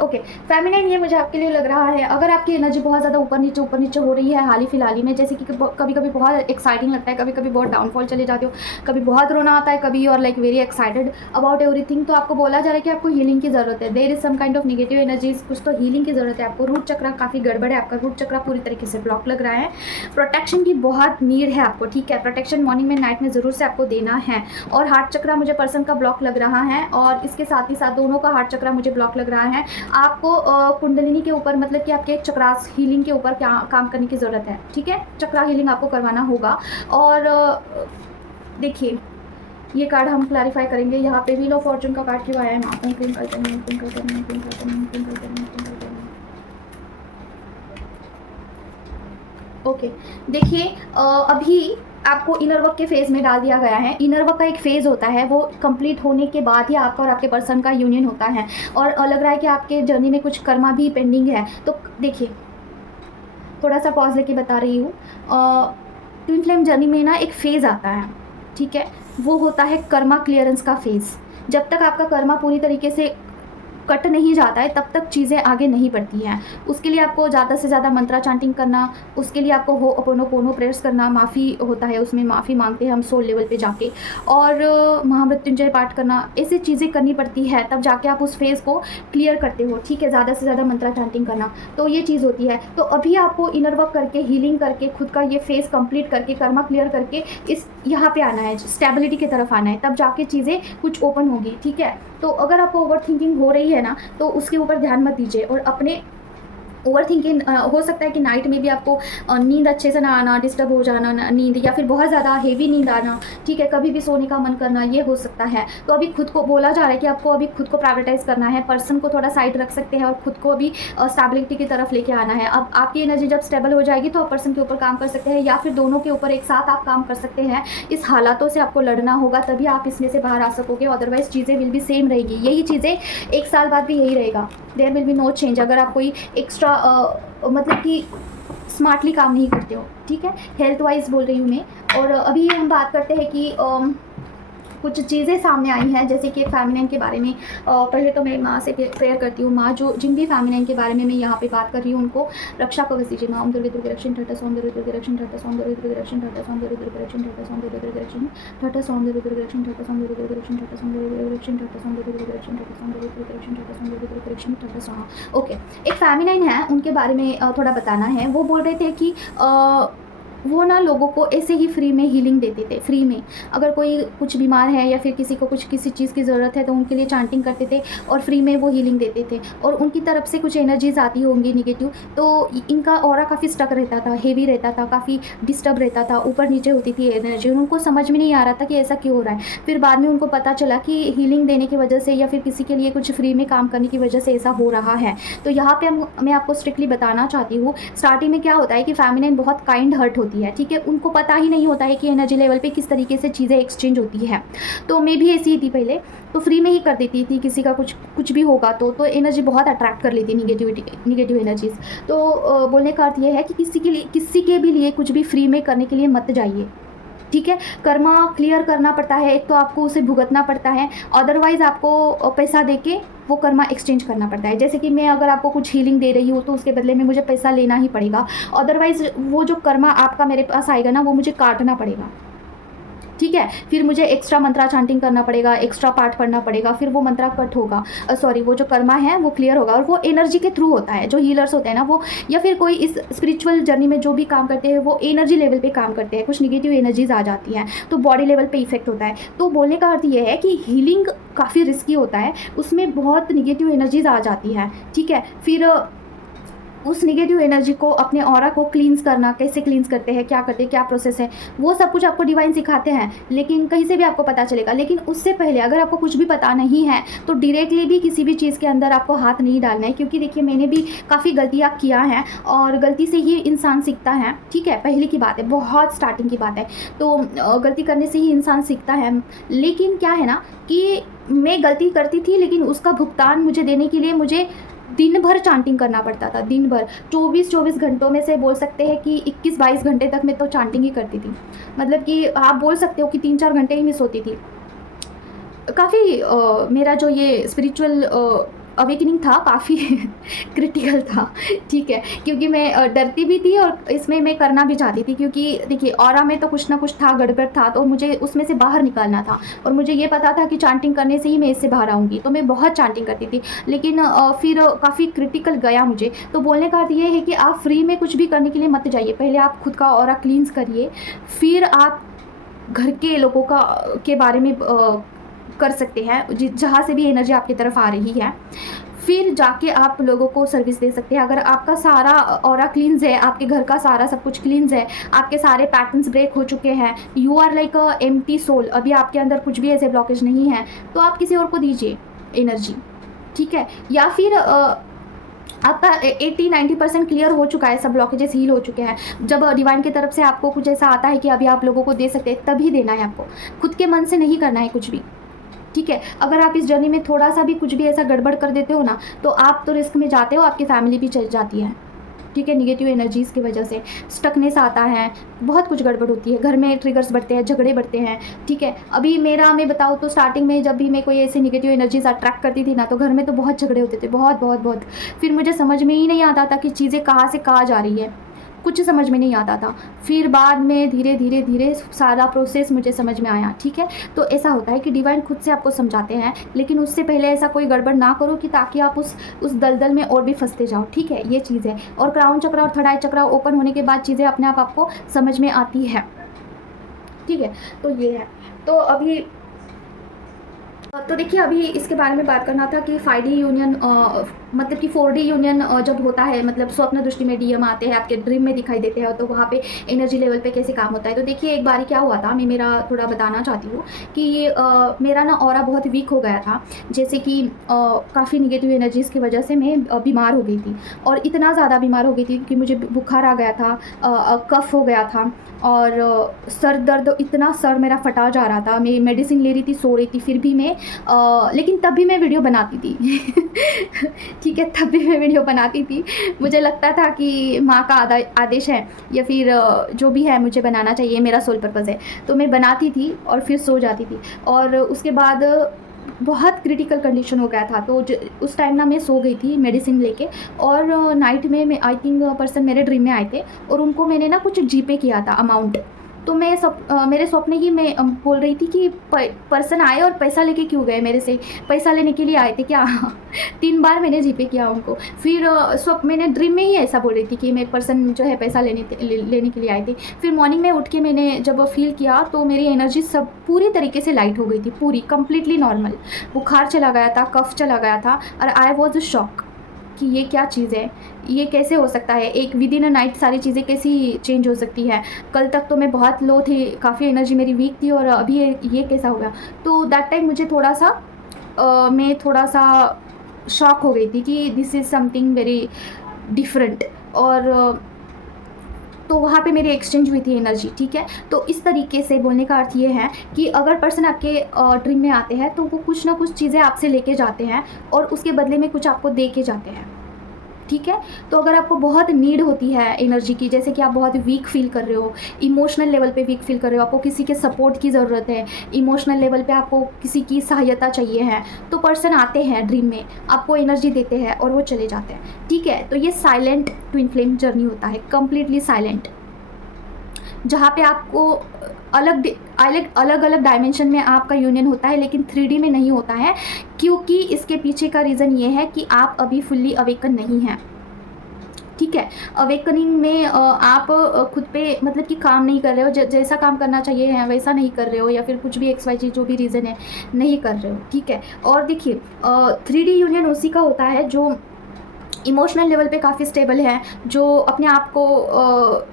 ओके। फेमिनिन ये मुझे आपके लिए लग रहा है। अगर आपकी एनर्जी बहुत ज़्यादा ऊपर नीचे हो रही है हाल ही फिलहाल में, जैसे कि कभी कभी बहुत एक्साइटिंग लगता है, कभी कभी बहुत डाउनफॉल चले जाते हो, कभी बहुत रोना आता है, कभी और like very excited about everything, तो आपको बोला जा रहा है कि आपको हीलिंग की ज़रूरत है। There is some kind of negative energies, कुछ तो हीलिंग की ज़रूरत है आपको। रूट चक्रा काफ़ी गड़बड़ है, आपका रूट चक्रा पूरी तरीके से ब्लॉक लग रहा है। प्रोटेक्शन की बहुत नीड है आपको, ठीक है। प्रोटेक्शन मॉर्निंग में नाइट में ज़रूर से आपको देना है। और हार्ट चक्रा मुझे पर्सन का ब्लॉक लग रहा है, और इसके साथ ही साथ दोनों का हार्ट चक्रा मुझे ब्लॉक लग रहा है। आपको कुंडलिनी के ऊपर, मतलब कि आपके चक्रास हीलिंग के ऊपर क्या काम करने की ज़रूरत है, ठीक है। चक्रा हीलिंग आपको करवाना होगा। और देखिए, ये कार्ड हम क्लैरिफाई करेंगे। यहाँ पे व्हील ऑफ फॉर्चून का कार्ड क्यों आया है, वहाँ ओके। देखिए, अभी आपको इनर वर्क के फेज़ में डाल दिया गया है। इनर वर्क का एक फ़ेज़ होता है, वो कंप्लीट होने के बाद ही आपका और आपके पर्सन का यूनियन होता है, और लग रहा है कि आपके जर्नी में कुछ कर्मा भी पेंडिंग है। तो देखिए, थोड़ा सा पॉज लेके बता रही हूँ। ट्विन फ्लेम जर्नी में ना एक फ़ेज़ आता है, ठीक है, वो होता है कर्मा क्लियरेंस का फ़ेज़। जब तक आपका कर्मा पूरी तरीके से कट नहीं जाता है तब तक चीज़ें आगे नहीं बढ़ती हैं। उसके लिए आपको ज़्यादा से ज़्यादा मंत्रा चांटिंग करना, उसके लिए आपको होपोनोपोनो प्रेयर्स करना, माफ़ी होता है उसमें, माफ़ी मांगते हैं हम सोल लेवल पे जाके, और महामृत्युंजय पाठ करना, ऐसी चीज़ें करनी पड़ती है, तब जाके आप उस फेज़ को क्लियर करते हो, ठीक है। ज़्यादा से ज़्यादा मंत्रा चांटिंग करना, तो ये चीज़ होती है। तो अभी आपको इनर वर्क करके, हीलिंग करके, खुद का ये फेज़ कंप्लीट करके, कर्मा क्लियर करके इस यहाँ पे आना है, स्टेबिलिटी की तरफ आना है, तब जाके चीज़ें कुछ ओपन होगी, ठीक है। तो अगर आपको ओवर थिंकिंग हो रही है ना, तो उसके ऊपर ध्यान मत दीजिए, और अपने ओवर थिंकिंग हो सकता है कि नाइट में भी आपको नींद अच्छे से ना आना, डिस्टर्ब हो जाना नींद, या फिर बहुत ज़्यादा हेवी नींद आना, ठीक है, कभी भी सोने का मन करना, ये हो सकता है। तो अभी खुद को बोला जा रहा है कि आपको अभी खुद को प्रायोरिटाइज़ करना है, पर्सन को थोड़ा साइड रख सकते हैं और खुद को अभी स्टेबिलिटी की तरफ लेके आना है। अब आपकी एनर्जी जब स्टेबल हो जाएगी तो आप पर्सन के ऊपर काम कर सकते हैं, या फिर दोनों के ऊपर एक साथ आप काम कर सकते हैं। इस हालातों से आपको लड़ना होगा, तभी आप इसमें से बाहर आ सकोगे, अदरवाइज चीज़ें विल भी सेम रहेगी। यही चीज़ें 1 साल बाद भी यही रहेगा, there will be no change. अगर आप कोई एक्स्ट्रा मतलब कि स्मार्टली काम नहीं करते हो, ठीक है, हेल्थ वाइज बोल रही हूँ मैं। और अभी हम बात करते हैं कि कुछ चीज़ें सामने आई हैं, जैसे कि एक फेमिनिन के बारे में। पहले तो मैं माँ से प्रेयर करती हूँ, माँ जो जिन भी फेमिनिन के बारे में मैं यहाँ पे बात कर रही हूँ उनको रक्षा कवच दीजिए। माँ ओम दुर्गे दुर्गे रक्षण ठट्टा सोम दुर्गे दुर्गे रक्षण ठट्टा सोम दुर्गे दुर्गे रक्षण ठट्टा सोम दुर्गे दुर्गे रक्षण ठट्टा सोम दुर्गे दुर्गे रक्षण ठट्टा सोम दुर्गे दुर्गे रक्षण ठट्टा सोम दुर्गे दुर्गे रक्षण ठट्टा सोम दुर्गे दुर्गे रक्षण ठट्टा सोम दुर्गे दुर्गे रक्षण ठट्टा सोम दुर्गे दुर्गे रक्षण ठट्टा सोम दुर्गे दुर्गे रक्षण ठट्टा सोम। ओके, एक फेमिनिन है, उनके बारे में थोड़ा बताना है। वो बोल रहे थे कि वो ना लोगों को ऐसे ही फ्री में हीलिंग देते थे, फ्री में। अगर कोई कुछ बीमार है या फिर किसी को कुछ किसी चीज़ की ज़रूरत है तो उनके लिए चांटिंग करते थे और फ्री में वो हीलिंग देते थे। और उनकी तरफ से कुछ एनर्जीज आती होंगी निगेटिव, तो इनका ऑरा काफ़ी स्टक रहता था, हेवी रहता था, काफ़ी डिस्टर्ब रहता था, ऊपर नीचे होती थी एनर्जी। उनको समझ में नहीं आ रहा था कि ऐसा क्यों हो रहा है। फिर बाद में उनको पता चला कि हीलिंग देने की वजह से या फिर किसी के लिए कुछ फ्री में काम करने की वजह से ऐसा हो रहा है। तो यहाँ पे मैं आपको स्ट्रिक्टली बताना चाहती हूँ, स्टार्टिंग में क्या होता है कि फेमिनिन बहुत काइंड हर्ट होती है, ठीक है, उनको पता ही नहीं होता है कि एनर्जी लेवल पे किस तरीके से चीज़ें एक्सचेंज होती है। तो मैं भी ऐसी ही थी पहले, तो फ्री में ही कर देती थी, किसी का कुछ भी होगा तो एनर्जी बहुत अट्रैक्ट कर लेती निगेटिव एनर्जीज। तो बोलने का अर्थ ये है कि किसी के भी लिए कुछ भी फ्री में करने के लिए मत जाइए, ठीक है। कर्मा क्लियर करना पड़ता है, एक तो आपको उसे भुगतना पड़ता है, अदरवाइज़ आपको पैसा देके वो कर्मा एक्सचेंज करना पड़ता है। जैसे कि मैं अगर आपको कुछ हीलिंग दे रही हूँ तो उसके बदले में मुझे पैसा लेना ही पड़ेगा, अदरवाइज़ वो जो कर्मा आपका मेरे पास आएगा ना वो मुझे काटना पड़ेगा, ठीक है। फिर मुझे एक्स्ट्रा मंत्रा चांटिंग करना पड़ेगा, एक्स्ट्रा पाठ पढ़ना पड़ेगा, फिर वो मंत्रा कट होगा, सॉरी वो जो कर्मा है वो क्लियर होगा। और वो एनर्जी के थ्रू होता है, जो हीलर्स होते हैं ना वो, या फिर कोई इस स्पिरिचुअल जर्नी में जो भी काम करते हैं वो एनर्जी लेवल पे काम करते हैं। कुछ निगेटिव एनर्जीज आ जाती हैं तो बॉडी लेवल पे इफेक्ट होता है। तो बोलने का अर्थ ये है कि हीलिंग काफ़ी रिस्की होता है, उसमें बहुत निगेटिव एनर्जीज आ जाती है, ठीक है। फिर उस निगेटिव एनर्जी को, अपने ऑरा को क्लींस करना, कैसे क्लींस करते हैं, क्या करते हैं, क्या प्रोसेस है, वो सब कुछ आपको डिवाइन सिखाते हैं, लेकिन कहीं से भी आपको पता चलेगा। लेकिन उससे पहले अगर आपको कुछ भी पता नहीं है तो डायरेक्टली भी किसी भी चीज़ के अंदर आपको हाथ नहीं डालना है, क्योंकि देखिए मैंने भी काफ़ी गलतियाँ किया हैं और गलती से ही इंसान सीखता है, ठीक है। पहले की बात है, बहुत स्टार्टिंग की बात है, तो गलती करने से ही इंसान सीखता है। लेकिन क्या है ना कि मैं गलती करती थी, लेकिन उसका भुगतान मुझे देने के लिए मुझे दिन भर चांटिंग करना पड़ता था, दिन भर 24 घंटों में से बोल सकते हैं कि 21-22 घंटे तक मैं तो चांटिंग ही करती थी। मतलब कि आप बोल सकते हो कि 3-4 घंटे ही मिस होती थी। काफ़ी मेरा जो ये स्पिरिचुअल अवेकनिंग था काफ़ी क्रिटिकल था, ठीक है, क्योंकि मैं डरती भी थी और इसमें मैं करना भी चाहती थी, क्योंकि देखिए ऑरा में तो कुछ ना कुछ था, गड़बड़ था, तो मुझे उसमें से बाहर निकालना था और मुझे ये पता था कि चांटिंग करने से ही मैं इससे बाहर आऊँगी। तो मैं बहुत चांटिंग करती थी, लेकिन फिर काफ़ी क्रिटिकल गया मुझे। तो बोलने का अर्थ ये है कि आप फ्री में कुछ भी करने के लिए मत जाइए, पहले आप खुद का ऑरा क्लींस करिए, फिर आप घर के लोगों के बारे में कर सकते हैं, जहाँ से भी एनर्जी आपकी तरफ आ रही है, फिर जाके आप लोगों को सर्विस दे सकते हैं। अगर आपका सारा ऑरा क्लींस है, आपके घर का सारा सब कुछ क्लींस है, आपके सारे पैटर्न्स ब्रेक हो चुके हैं, you are like a empty soul, अभी आपके अंदर कुछ भी ऐसे ब्लॉकेज नहीं है, तो आप किसी और को दीजिए एनर्जी, ठीक है। या फिर आपका 80-90% क्लियर हो चुका है, सब ब्लॉकेजेस हील हो चुके हैं। जब डिवाइन की तरफ से आपको कुछ ऐसा आता है कि अभी आप लोगों को दे सकते हैं, तभी देना है आपको, खुद के मन से नहीं करना है कुछ भी, ठीक है। अगर आप इस जर्नी में थोड़ा सा भी कुछ भी ऐसा गड़बड़ कर देते हो ना, तो आप तो रिस्क में जाते हो, आपकी फैमिली भी चल जाती है, ठीक है। निगेटिव एनर्जीज़ की वजह से स्टकनेस आता है, बहुत कुछ गड़बड़ होती है, घर में ट्रिगर्स बढ़ते हैं, झगड़े बढ़ते हैं, ठीक है। अभी मैं बताऊँ तो स्टार्टिंग में जब भी मैं कोई ऐसी निगेटिव एनर्जीज अट्रैक्ट करती थी ना, तो घर में तो बहुत झगड़े होते थे, बहुत बहुत बहुत। फिर मुझे समझ में ही नहीं आता था कि चीज़ें कहाँ से कहाँ जा रही है, कुछ समझ में नहीं आता था। फिर बाद में धीरे धीरे धीरे सारा प्रोसेस मुझे समझ में आया, ठीक है। तो ऐसा होता है कि डिवाइन खुद से आपको समझाते हैं, लेकिन उससे पहले ऐसा कोई गड़बड़ ना करो कि ताकि आप उस दलदल में और भी फंसते जाओ, ठीक है, ये चीज़ है। और क्राउन चक्र और थर्ड आई चक्र ओपन होने के बाद चीज़ें अपने आप आपको समझ में आती है, ठीक है। तो ये है। तो देखिए अभी इसके बारे में बात करना था कि 5D यूनियन मतलब कि 4D यूनियन जब होता है, मतलब स्वप्न दृष्टि में डीएम आते हैं, आपके ड्रीम में दिखाई देते हैं, तो वहाँ पे एनर्जी लेवल पे कैसे काम होता है। तो देखिए एक बारी क्या हुआ था, मैं मेरा थोड़ा बताना चाहती हूँ कि मेरा ना ऑरा बहुत वीक हो गया था। जैसे कि काफ़ी निगेटिव एनर्जीज़ की वजह से मैं बीमार हो गई थी, और इतना ज़्यादा बीमार हो गई थी कि मुझे बुखार आ गया था, कफ़ हो गया था, और सर दर्द, इतना सर मेरा फटा जा रहा था। मैं मेडिसिन ले रही थी, सो रही थी, फिर भी मैं लेकिन तब भी मैं वीडियो बनाती थी। ठीक है, तब भी मैं वीडियो बनाती थी। मुझे लगता था कि माँ का आदेश है, या फिर जो भी है मुझे बनाना चाहिए, मेरा सोल पर्पज़ है, तो मैं बनाती थी और फिर सो जाती थी। और उसके बाद बहुत क्रिटिकल कंडीशन हो गया था, तो उस टाइम ना मैं सो गई थी मेडिसिन लेके, और नाइट में मैं आई थिंक पर्सन मेरे ड्रीम में आए थे, और उनको मैंने ना कुछ जीपे किया था अमाउंट। तो मैं मेरे सपने ही मैं बोल रही थी कि पर्सन आए और पैसा लेके क्यों गए, मेरे से पैसा लेने के लिए आए थे क्या? 3 बार मैंने जीपे किया उनको। फिर मैंने ड्रीम में ही ऐसा बोल रही थी कि मैं पर्सन जो है पैसा लेने के लिए आए थे। फिर मॉर्निंग में उठ के मैंने जब फील किया, तो मेरी एनर्जी सब पूरी तरीके से लाइट हो गई थी, पूरी कंप्लीटली नॉर्मल। बुखार चला गया था, कफ चला गया था, और आई वॉज शॉक कि ये क्या चीज़ है, ये कैसे हो सकता है, एक विद इन अ नाइट सारी चीज़ें कैसी चेंज हो सकती है। कल तक तो मैं बहुत लो थी, काफ़ी एनर्जी मेरी वीक थी, और अभी ये कैसा हो गया। तो दैट टाइम मुझे थोड़ा सा मैं थोड़ा सा शॉक हो गई थी कि this is something very different. और तो वहाँ पे मेरी एक्सचेंज हुई थी एनर्जी, ठीक है। तो इस तरीके से बोलने का अर्थ ये है कि अगर पर्सन आपके ड्रीम में आते हैं, तो वो कुछ ना कुछ चीज़ें आपसे लेके जाते हैं, और उसके बदले में कुछ आपको दे के जाते हैं, ठीक है। तो अगर आपको बहुत नीड होती है एनर्जी की, जैसे कि आप बहुत वीक फील कर रहे हो, इमोशनल लेवल पे वीक फील कर रहे हो, आपको किसी के सपोर्ट की ज़रूरत है, इमोशनल लेवल पे आपको किसी की सहायता चाहिए है, तो पर्सन आते हैं ड्रीम में, आपको एनर्जी देते हैं और वो चले जाते हैं, ठीक है। तो ये साइलेंट ट्विन फ्लेम जर्नी होता है, कम्प्लीटली साइलेंट, जहाँ पे आपको अलग अलग डायमेंशन में आपका यूनियन होता है, लेकिन 3D में नहीं होता है, क्योंकि इसके पीछे का रीज़न ये है कि आप अभी फुल्ली अवेकन नहीं हैं, ठीक है। अवेकनिंग में आप खुद पे मतलब कि काम नहीं कर रहे हो, जैसा काम करना चाहिए है वैसा नहीं कर रहे हो, या फिर कुछ भी XYZ जो भी रीज़न है नहीं कर रहे हो, ठीक है। और देखिए 3D यूनियन उसी का होता है जो इमोशनल लेवल पे काफ़ी स्टेबल है, जो अपने आप को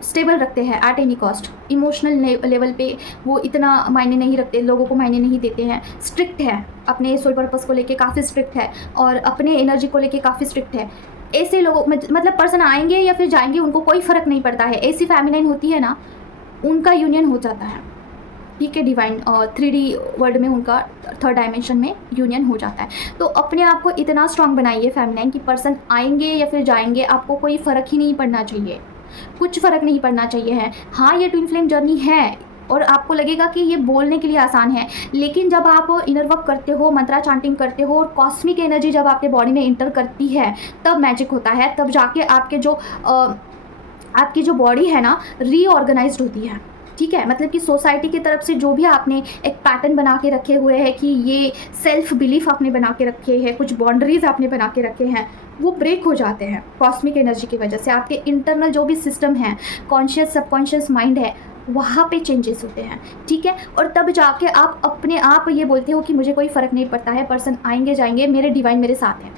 स्टेबल रखते हैं at any cost. Emotional level पे वो इतना मायने नहीं रखते, लोगों को मायने नहीं देते हैं, स्ट्रिक्ट है, अपने सोल पर्पस को लेके काफ़ी स्ट्रिक्ट है, और अपने एनर्जी को लेके काफ़ी स्ट्रिक्ट है। ऐसे लोगों मतलब पर्सन आएंगे या फिर जाएंगे, उनको कोई फ़र्क नहीं पड़ता है। ऐसी फेमिनाइन होती है ना, उनका यूनियन हो जाता है, ठीक है, डिवाइन 3D वर्ल्ड में उनका 3rd डायमेंशन में यूनियन हो जाता है। तो अपने आप को इतना स्ट्रांग बनाइए फेमिनाइन कि पर्सन आएंगे या फिर जाएंगे, आपको कोई फ़र्क ही नहीं पड़ना चाहिए, कुछ फ़र्क नहीं पड़ना चाहिए है। हाँ, ये ट्विन फ्लेम जर्नी है, और आपको लगेगा कि ये बोलने के लिए आसान है, लेकिन जब आप इनर वर्क करते हो, मंत्रा चांटिंग करते हो, और कॉस्मिक एनर्जी जब आपके बॉडी में इंटर करती है, तब मैजिक होता है, तब जाके आपकी जो बॉडी है ना रीऑर्गेनाइज्ड होती है, ठीक है। मतलब कि सोसाइटी की तरफ से जो भी आपने एक पैटर्न बना के रखे हुए हैं, कि ये सेल्फ बिलीफ आपने बना के रखे हैं, कुछ बाउंड्रीज आपने बना के रखे हैं, वो ब्रेक हो जाते हैं कॉस्मिक एनर्जी की वजह से। आपके इंटरनल जो भी सिस्टम है, कॉन्शियस सबकॉन्शियस माइंड है, वहाँ पे चेंजेस होते हैं, ठीक है। और तब जाके आप अपने आप ये बोलते हो कि मुझे कोई फ़र्क नहीं पड़ता है, पर्सन आएंगे जाएंगे, मेरे डिवाइन मेरे साथ हैं,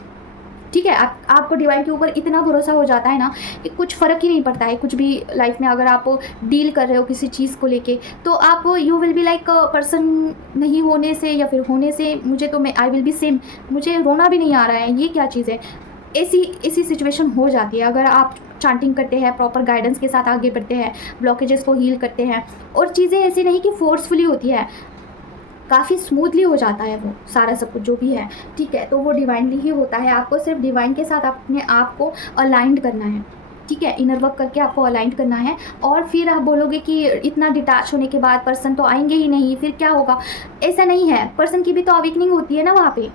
ठीक है। आपको डिवाइन के ऊपर इतना भरोसा हो जाता है ना कि कुछ फ़र्क ही नहीं पड़ता है कुछ भी लाइफ में। अगर आप डील कर रहे हो किसी चीज़ को लेके, तो आप you will be like person नहीं होने से या फिर होने से, मुझे तो मैं आई विल बी सेम, मुझे रोना भी नहीं आ रहा है, ये क्या चीज़ है। ऐसी सिचुएशन हो जाती है अगर आप चांटिंग करते हैं, प्रॉपर गाइडेंस के साथ आगे बढ़ते हैं, ब्लॉकेजेस को हील करते हैं, और चीज़ें ऐसी नहीं कि फोर्सफुली होती है, काफ़ी स्मूथली हो जाता है वो सारा सब कुछ जो भी है, ठीक है। तो वो डिवाइनली ही होता है। आपको सिर्फ डिवाइन के साथ अपने आप को अलाइंड करना है, ठीक है, इनर वर्क करके आपको अलाइंड करना है। और फिर आप बोलोगे कि इतना डिटैच होने के बाद पर्सन तो आएंगे ही नहीं, फिर क्या होगा, ऐसा नहीं है। पर्सन की भी तो अवेकनिंग होती है ना वहाँ पे,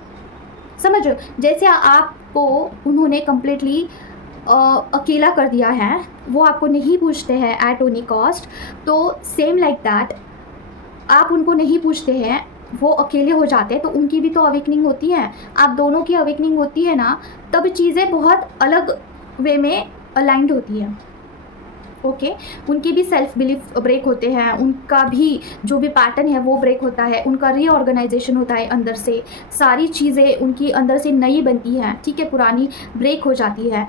समझ लो। जैसे आपको उन्होंने कम्प्लीटली अकेला कर दिया है, वो आपको नहीं पूछते हैं एट एनी कॉस्ट, तो सेम लाइक दैट आप उनको नहीं पूछते हैं, वो अकेले हो जाते हैं, तो उनकी भी तो अवेकनिंग होती है। आप दोनों की अवेकनिंग होती है ना, तब चीज़ें बहुत अलग वे में अलाइंड होती है, ओके, उनकी भी सेल्फ बिलीफ ब्रेक होते हैं, उनका भी जो भी पैटर्न है वो ब्रेक होता है, उनका रीऑर्गेनाइजेशन होता है अंदर से, सारी चीज़ें उनकी अंदर से नई बनती हैं, ठीक है, पुरानी ब्रेक हो जाती है।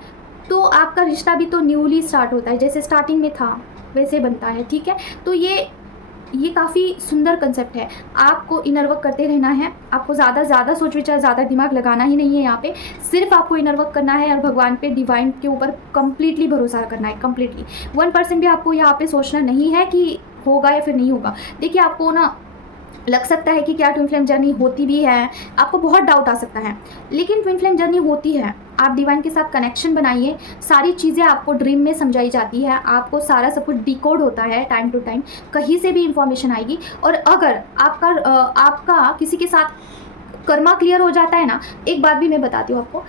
तो आपका रिश्ता भी तो न्यूली स्टार्ट होता है, जैसे स्टार्टिंग में था वैसे बनता है, ठीक है। तो ये काफ़ी सुंदर कंसेप्ट है। आपको इनर वर्क करते रहना है, आपको ज़्यादा सोच विचार, ज़्यादा दिमाग लगाना ही नहीं है यहाँ पे, सिर्फ आपको इनर वर्क करना है और भगवान पे, डिवाइन के ऊपर कंप्लीटली भरोसा करना है, कंप्लीटली। 1% भी आपको यहाँ पे सोचना नहीं है कि होगा या फिर नहीं होगा। देखिए, आपको ना लग सकता है कि क्या ट्विन फ्लेम जर्नी होती भी है, आपको बहुत डाउट आ सकता है, लेकिन ट्विन फ्लेम जर्नी होती है। आप डिवाइन के साथ कनेक्शन बनाइए, सारी चीज़ें आपको ड्रीम में समझाई जाती है, आपको सारा सब कुछ डिकोड होता है टाइम टू टाइम, कहीं से भी इंफॉर्मेशन आएगी। और अगर आपका किसी के साथ कर्मा क्लियर हो जाता है ना, एक बात भी मैं बताती हूँ आपको,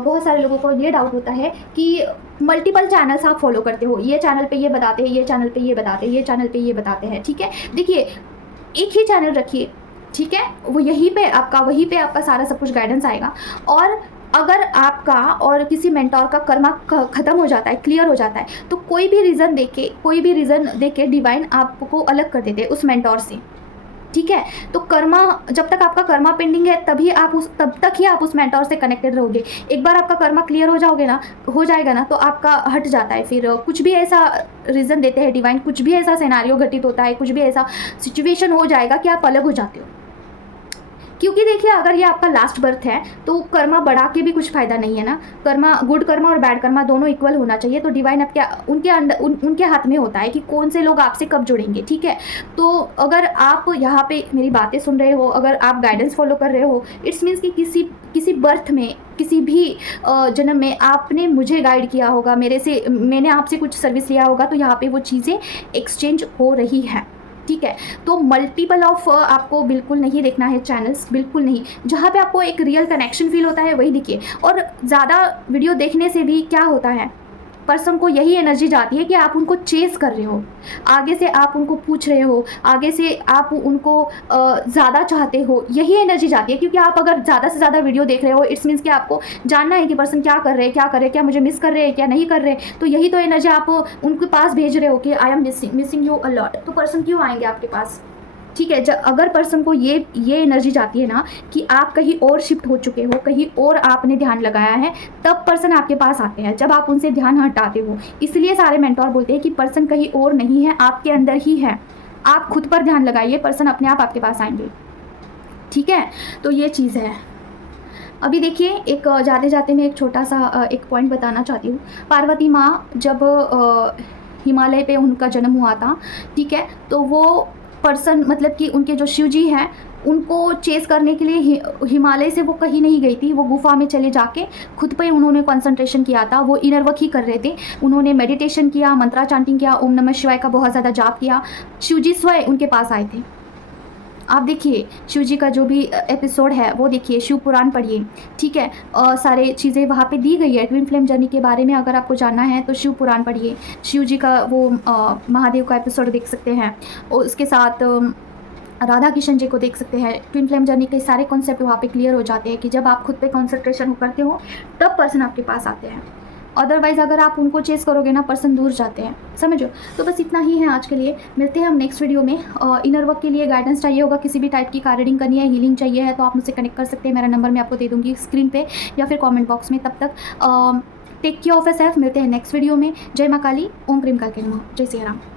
बहुत सारे लोगों को ये डाउट होता है कि मल्टीपल चैनल्स आप फॉलो करते हो, ये चैनल पे ये बताते हैं, ये चैनल पे ये बताते हैं, ये चैनल पे ये बताते हैं, ठीक है। देखिए, एक ही चैनल रखिए, ठीक है, वहीं पे आपका सारा सब कुछ गाइडेंस आएगा। और अगर आपका और किसी मेंटोर का कर्मा ख़त्म हो जाता है, क्लियर हो जाता है, तो कोई भी रीज़न देके डिवाइन आपको अलग कर देते हैं उस मेंटोर से, ठीक है। तो कर्मा, जब तक आपका कर्मा पेंडिंग है तब तक ही आप उस मेंटोर से कनेक्टेड रहोगे। एक बार आपका कर्मा क्लियर हो जाएगा ना, तो आपका हट जाता है। फिर कुछ भी ऐसा रीज़न देते हैं डिवाइन, कुछ भी ऐसा सिनेरियो घटित होता है, कुछ भी ऐसा सिचुएशन हो जाएगा कि आप अलग हो जाते हो। क्योंकि देखिए, अगर ये आपका लास्ट बर्थ है तो कर्मा बढ़ा के भी कुछ फ़ायदा नहीं है ना। कर्मा, गुड कर्मा और बैड कर्मा दोनों इक्वल होना चाहिए। तो डिवाइन उनके हाथ में होता है कि कौन से लोग आपसे कब जुड़ेंगे, ठीक है। तो अगर आप यहाँ पे मेरी बातें सुन रहे हो, अगर आप गाइडेंस फॉलो कर रहे हो, इट्स मीन्स कि किसी बर्थ में, किसी भी जन्म में आपने मुझे गाइड किया होगा, मैंने आपसे कुछ सर्विस लिया होगा, तो यहाँ पे वो चीज़ें एक्सचेंज हो रही है, ठीक है। तो मल्टीपल ऑफ आपको बिल्कुल नहीं देखना है चैनल्स, बिल्कुल नहीं। जहाँ पे आपको एक रियल कनेक्शन फील होता है वही देखिए। और ज़्यादा वीडियो देखने से भी क्या होता है, पर्सन को यही एनर्जी जाती है कि आप उनको चेस कर रहे हो, आगे से आप उनको पूछ रहे हो, आगे से आप उनको ज़्यादा चाहते हो, यही एनर्जी जाती है। क्योंकि आप अगर ज़्यादा से ज़्यादा वीडियो देख रहे हो, इट्स मीन्स कि आपको जानना है कि पर्सन क्या कर रहे हैं, क्या मुझे मिस कर रहे हैं, क्या नहीं कर रहे। तो यही तो एनर्जी आप उनके पास भेज रहे हो कि I am missing you a lot. तो पर्सन क्यों आएंगे आपके पास, ठीक है। अगर पर्सन को ये एनर्जी जाती है ना कि आप कहीं और शिफ्ट हो चुके हो, कहीं और आपने ध्यान लगाया है, तब पर्सन आपके पास आते हैं, जब आप उनसे ध्यान हटाते हो। इसलिए सारे मेंटोर बोलते हैं कि पर्सन कहीं और नहीं है, आपके अंदर ही है। आप खुद पर ध्यान लगाइए, पर्सन अपने आप आपके पास आएंगे, ठीक है। तो ये चीज़ है। अभी देखिए, एक जाते मैं एक छोटा सा एक पॉइंट बताना चाहती हूँ। पार्वती माँ जब हिमालय पे उनका जन्म हुआ था, ठीक है, तो वो पर्सन, मतलब कि उनके जो शिव जी हैं, उनको चेस करने के लिए हिमालय से वो कहीं नहीं गई थी। वो गुफा में चले जाके खुद पे उन्होंने कंसंट्रेशन किया था। वो इनर वर्क ही कर रहे थे। उन्होंने मेडिटेशन किया, मंत्रा चांटिंग किया, ओम नमः शिवाय का बहुत ज़्यादा जाप किया। शिव जी स्वयं उनके पास आए थे। आप देखिए, शिव जी का जो भी एपिसोड है वो देखिए, शिव पुराण पढ़िए, ठीक है। सारे चीज़ें वहाँ पे दी गई है ट्विन फ्लेम जर्नी के बारे में। अगर आपको जानना है तो शिव पुराण पढ़िए, शिव जी का वो महादेव का एपिसोड देख सकते हैं, और उसके साथ राधा किशन जी को देख सकते हैं। ट्विन फ्लेम जर्नी के सारे कॉन्सेप्ट वहाँ पे क्लियर हो जाते हैं कि जब आप खुद पे कॉन्सेंट्रेशन करते हो तब पर्सन आपके पास आते हैं। अदरवाइज़ अगर आप उनको चेस करोगे ना, पर्सन दूर जाते हैं, समझो। तो बस इतना ही है आज के लिए। मिलते हैं हम नेक्स्ट वीडियो में। इनर वर्क के लिए गाइडेंस चाहिए होगा, किसी भी टाइप की कार्ड रीडिंग करनी है, हीलिंग चाहिए है, तो आप मुझसे कनेक्ट कर सकते हैं। मेरा नंबर मैं आपको दे दूँगी स्क्रीन पे या फिर कॉमेंट बॉक्स में। तब तक टेक केयर ऑफ योरसेल्फ। मिलते हैं नेक्स्ट वीडियो में। जय माँ काली, ओम क्रीम करके नमः। जय सिया राम।